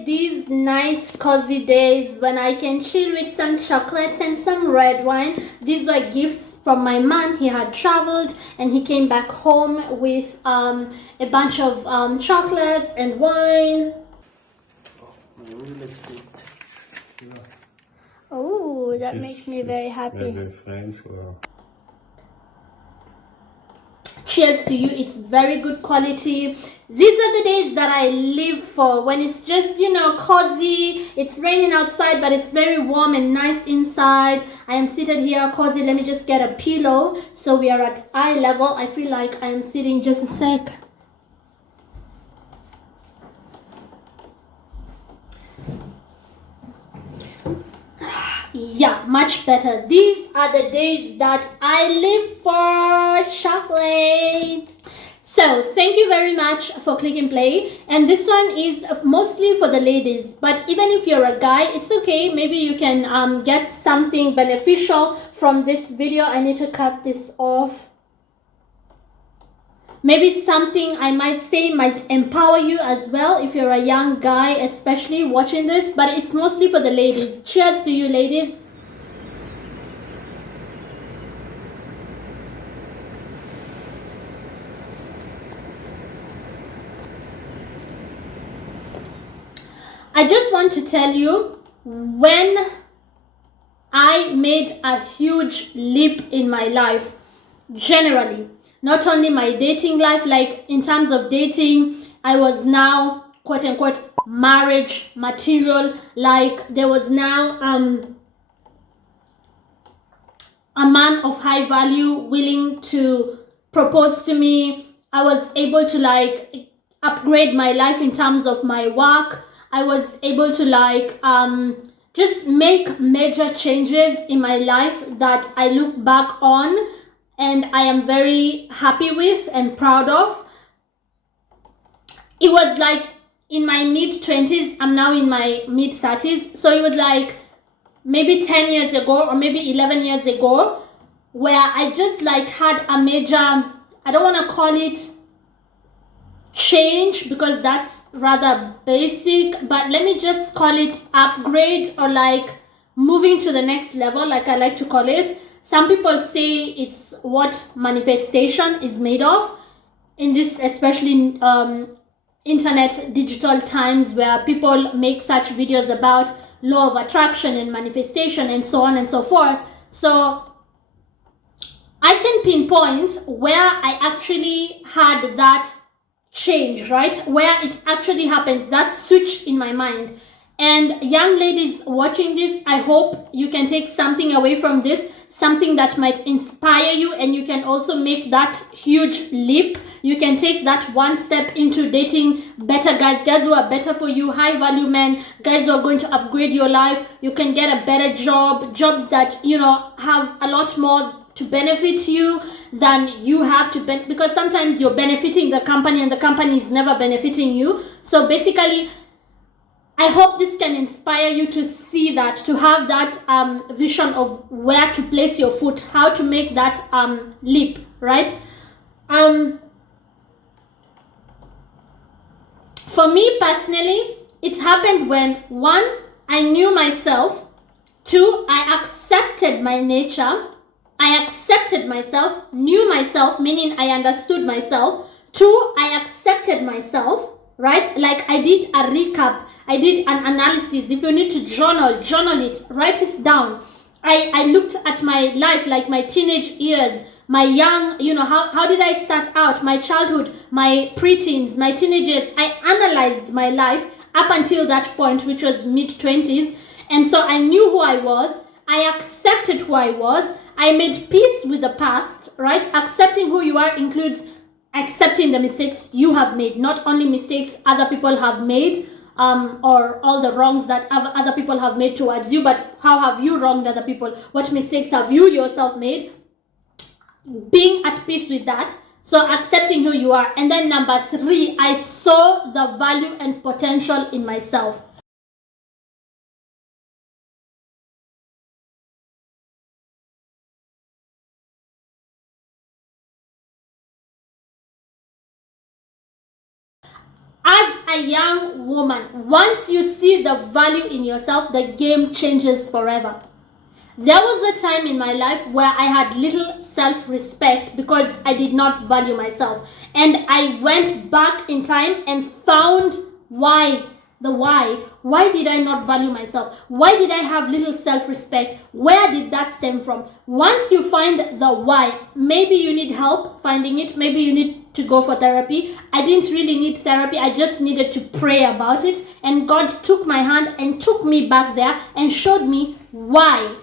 appreciate these nice cozy days when I can chill with some chocolates and some red wine. These were gifts from my man. He had traveled and he came back home with a bunch of chocolates and wine. Oh, that makes me very happy. Cheers to you. It's very good quality. These are the days that I live for, when it's just, cozy. It's raining outside, but it's very warm and nice inside. I am seated here cozy. Let me just get a pillow so we are at eye level. I feel like I am sitting. Just a sec. Yeah, much better. These are the days that I live for chocolate. So thank you very much for clicking play, and this one is mostly for the ladies, but even if you're a guy, it's okay. Maybe you can get something beneficial from this video. I need to cut this off. Maybe something I might say might empower you as well if you're a young guy, especially watching this, but it's mostly for the ladies. Cheers to you, ladies. I just want to tell you, when I made a huge leap in my life, generally, not only my dating life, like in terms of dating, I was now quote unquote marriage material. Like there was now a man of high value willing to propose to me. I was able to upgrade my life in terms of my work. I was able to just make major changes in my life that I look back on and I am very happy with and proud of. It was like in my mid-20s, I'm now in my mid-30s. So it was like maybe 10 years ago or maybe 11 years ago where I just had a major, I don't want to call it change because that's rather basic, but let me just call it upgrade or moving to the next level, like I like to call it. Some people say it's what manifestation is made of in this, especially internet digital times where people make such videos about law of attraction and manifestation and so on and so forth. So I can pinpoint where I actually had that change, right? Where it actually happened, that switch in my mind. And young ladies watching this, I hope you can take something away from this, something that might inspire you, and you can also make that huge leap. You can take that one step into dating better guys who are better for you, high value men, guys who are going to upgrade your life. You can get a better jobs that, have a lot more to benefit you than you have to because sometimes you're benefiting the company and the company is never benefiting you. So basically, I hope this can inspire you to see that, to have that vision of where to place your foot, how to make that leap, right? For me personally, it happened when, one, I knew myself. Two, I accepted my nature. I accepted myself, knew myself, meaning I understood myself. Two, I accepted myself, right? Like I did a recap, I did an analysis. If you need to journal it, write it down. I looked at my life, like my teenage years, my young, how did I start out, my childhood, my preteens, my teenagers. I analyzed my life up until that point, which was mid-20s. And so I knew who I was. I accepted who I was. I made peace with the past, right? Accepting who you are includes accepting the mistakes you have made, not only mistakes other people have made, or all the wrongs that other people have made towards you, but how have you wronged other people? What mistakes have you yourself made? Being at peace with that. So accepting who you are. And then number three, I saw the value and potential in myself. As a young woman, once you see the value in yourself, the game changes forever. There was a time in my life where I had little self-respect because I did not value myself. And I went back in time and found why. Why did I not value myself? Why did I have little self-respect? Where did that stem from? Once you find the why, maybe you need help finding it. Maybe you need to go for therapy. I didn't really need therapy. I just needed to pray about it. And God took my hand and took me back there and showed me why.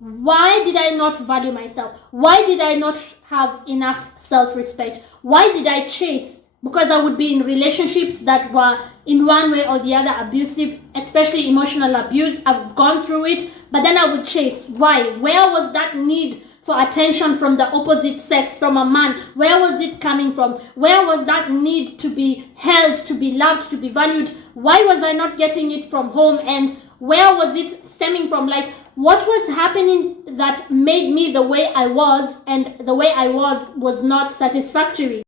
Why did I not value myself? Why did I not have enough self-respect? Why did I chase? Because I would be in relationships that were in one way or the other abusive, especially emotional abuse. I've gone through it, but then I would chase. Why? Where was that need for attention from the opposite sex, from a man? Where was it coming from? Where was that need to be held, to be loved, to be valued? Why was I not getting it from home? And where was it stemming from? Like, what was happening that made me the way I was, and the way I was not satisfactory?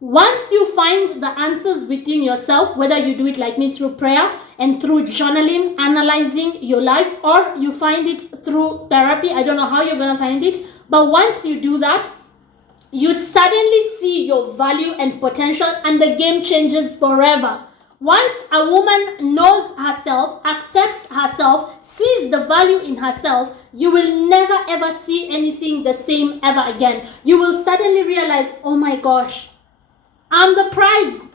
Once you find the answers within yourself, whether you do it like me through prayer and through journaling, analyzing your life, or you find it through therapy, I don't know how you're going to find it, but once you do that, you suddenly see your value and potential, and the game changes forever. Once a woman knows herself, accepts herself, sees the value in herself, you will never ever see anything the same ever again. You will suddenly realize, oh my gosh, I'm the prize.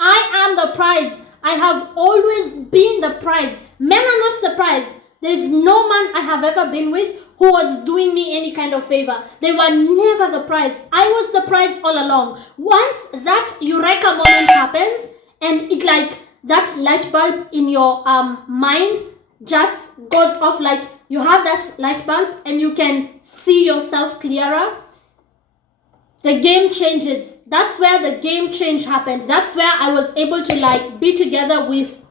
I am the prize. I have always been the prize. Men are not the prize. There's no man I have ever been with who was doing me any kind of favor. They were never the prize. I was the prize all along. Once that eureka moment happens, and it like that light bulb in your mind just goes off, like you have that light bulb and you can see yourself clearer, the game changes. That's where the game change happened. That's where I was able to like be together with,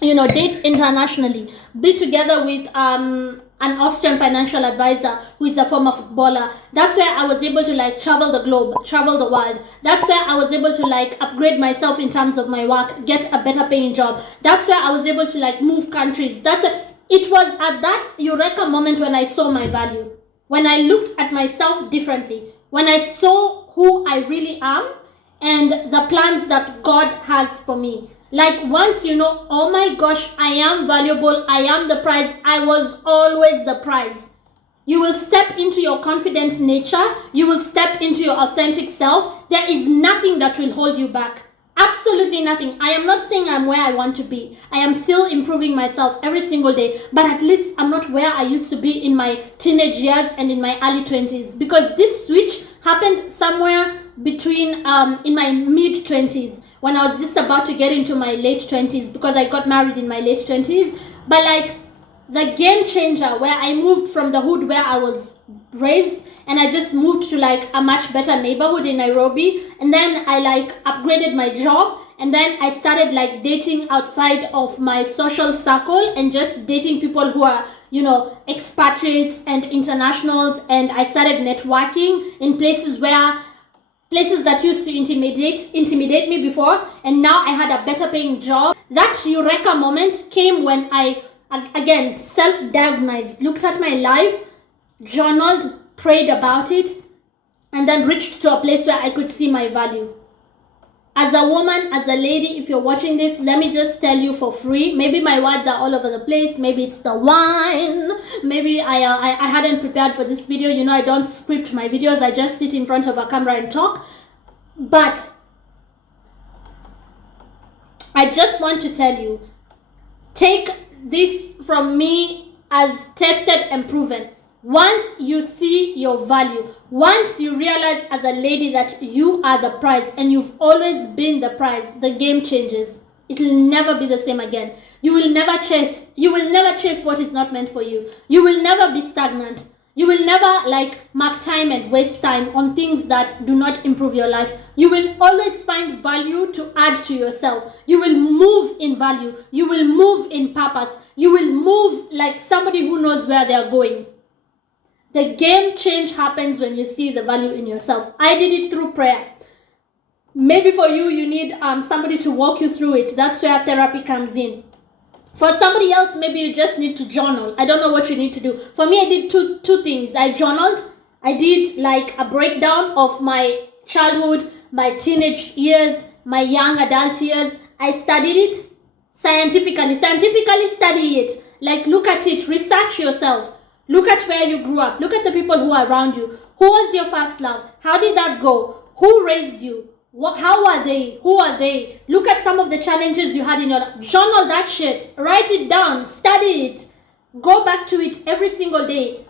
date internationally, be together with an Austrian financial advisor who is a former footballer. That's where I was able to like travel the globe, travel the world. That's where I was able to like upgrade myself in terms of my work, get a better paying job. That's where I was able to like move countries. It was at that eureka moment when I saw my value, when I looked at myself differently, when I saw who I really am and the plans that God has for me. Like once you know, oh my gosh, I am valuable, I am the prize, I was always the prize. You will step into your confident nature, you will step into your authentic self. There is nothing that will hold you back. Absolutely nothing. I am not saying I'm where I want to be. I am still improving myself every single day, but at least I'm not where I used to be in my teenage years and in my early 20s, because this switch happened somewhere between in my mid 20s, when I was just about to get into my late 20s, because I got married in my late 20s. But like the game changer, where I moved from the hood where I was raised, and I just moved to like a much better neighborhood in Nairobi, and then I like upgraded my job, and then I started like dating outside of my social circle and just dating people who are, expatriates and internationals, and I started networking in places that used to intimidate me before, and now I had a better paying job. That eureka moment came when I again self-diagnosed, looked at my life, journaled, prayed about it, and then reached to a place where I could see my value. As a woman, as a lady, if you're watching this, let me just tell you for free. Maybe my words are all over the place. Maybe it's the wine. Maybe I hadn't prepared for this video. I don't script my videos. I just sit in front of a camera and talk. But I just want to tell you, take this from me as tested and proven. Once you see your value, once you realize as a lady that you are the prize and you've always been the prize, the game changes. It will never be the same again. You will never chase what is not meant for you. You will never be stagnant. You will never mark time and waste time on things that do not improve your life. You will always find value to add to yourself. You will move in value. You will move in purpose. You will move like somebody who knows where they are going. The game change happens when you see the value in yourself. I did it through prayer. Maybe for you, you need somebody to walk you through it. That's where therapy comes in. For somebody else, maybe you just need to journal. I don't know what you need to do. For me, I did two things. I journaled. I did like a breakdown of my childhood, my teenage years, my young adult years. I studied it scientifically. Scientifically study it. Like, look at it. Research yourself. Look at where you grew up. Look at the people who are around you. Who was your first love? How did that go? Who raised you? How are they? Who are they? Look at some of the challenges you had in your life. Journal that shit. Write it down. Study it. Go back to it every single day.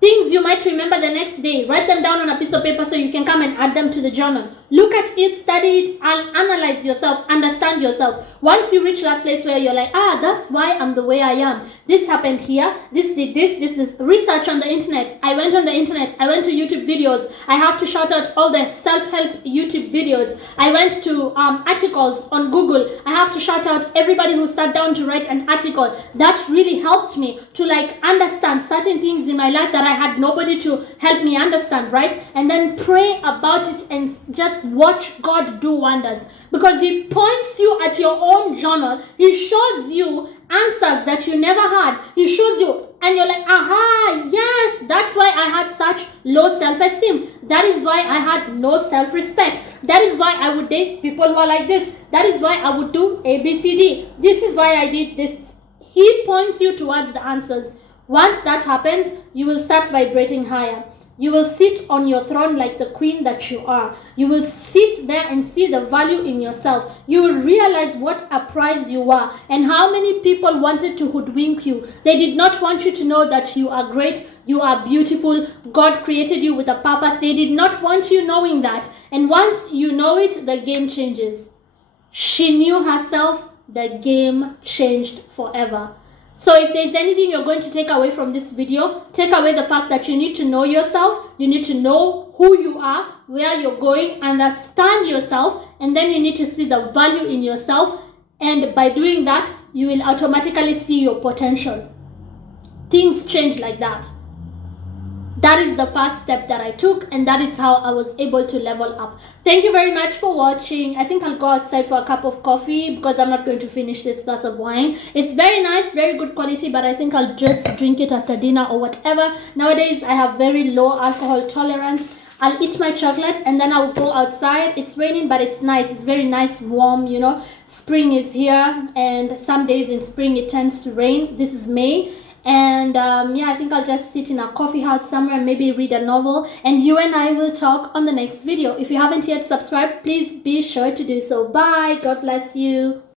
Things you might remember the next day. Write them down on a piece of paper so you can come and add them to the journal. Look at it, study it, and analyze yourself, understand yourself. Once you reach that place where you're like, that's why I'm the way I am. This happened here. This did this is research on the internet. I went on the internet. I went to YouTube videos. I have to shout out all the self-help YouTube videos. I went to articles on Google. I have to shout out everybody who sat down to write an article. That really helped me to like understand certain things in my life that I had nobody to help me understand, right? And then pray about it and just watch God do wonders, because He points you at your own journal. He shows you answers that you never had. He shows you and you're like, yes, that's why I had such low self-esteem. That is why I had no self-respect. That is why I would date people who are like this. That is why I would do ABCD. This is why I did this. He points you towards the answers. Once that happens, you will start vibrating higher. You will sit on your throne like the queen that you are. You will sit there and see the value in yourself. You will realize what a prize you are and how many people wanted to hoodwink you. They did not want you to know that you are great, you are beautiful, God created you with a purpose. They did not want you knowing that. And once you know it, the game changes. She knew herself, the game changed forever. So if there's anything you're going to take away from this video, take away the fact that you need to know yourself, you need to know who you are, where you're going, understand yourself, and then you need to see the value in yourself. And by doing that, you will automatically see your potential. Things change like that. That is the first step that I took, and that is how I was able to level up. Thank you very much for watching. I think I'll go outside for a cup of coffee because I'm not going to finish this glass of wine. It's very nice, very good quality, but I think I'll just drink it after dinner or whatever. Nowadays, I have very low alcohol tolerance. I'll eat my chocolate and then I'll go outside. It's raining, but it's nice. It's very nice, warm, you know. Spring is here, and some days in spring it tends to rain. This is May. And yeah, I think I'll just sit in a coffee house somewhere and maybe read a novel. And you and I will talk on the next video. If you haven't yet subscribed, please be sure to do so. Bye. God bless you.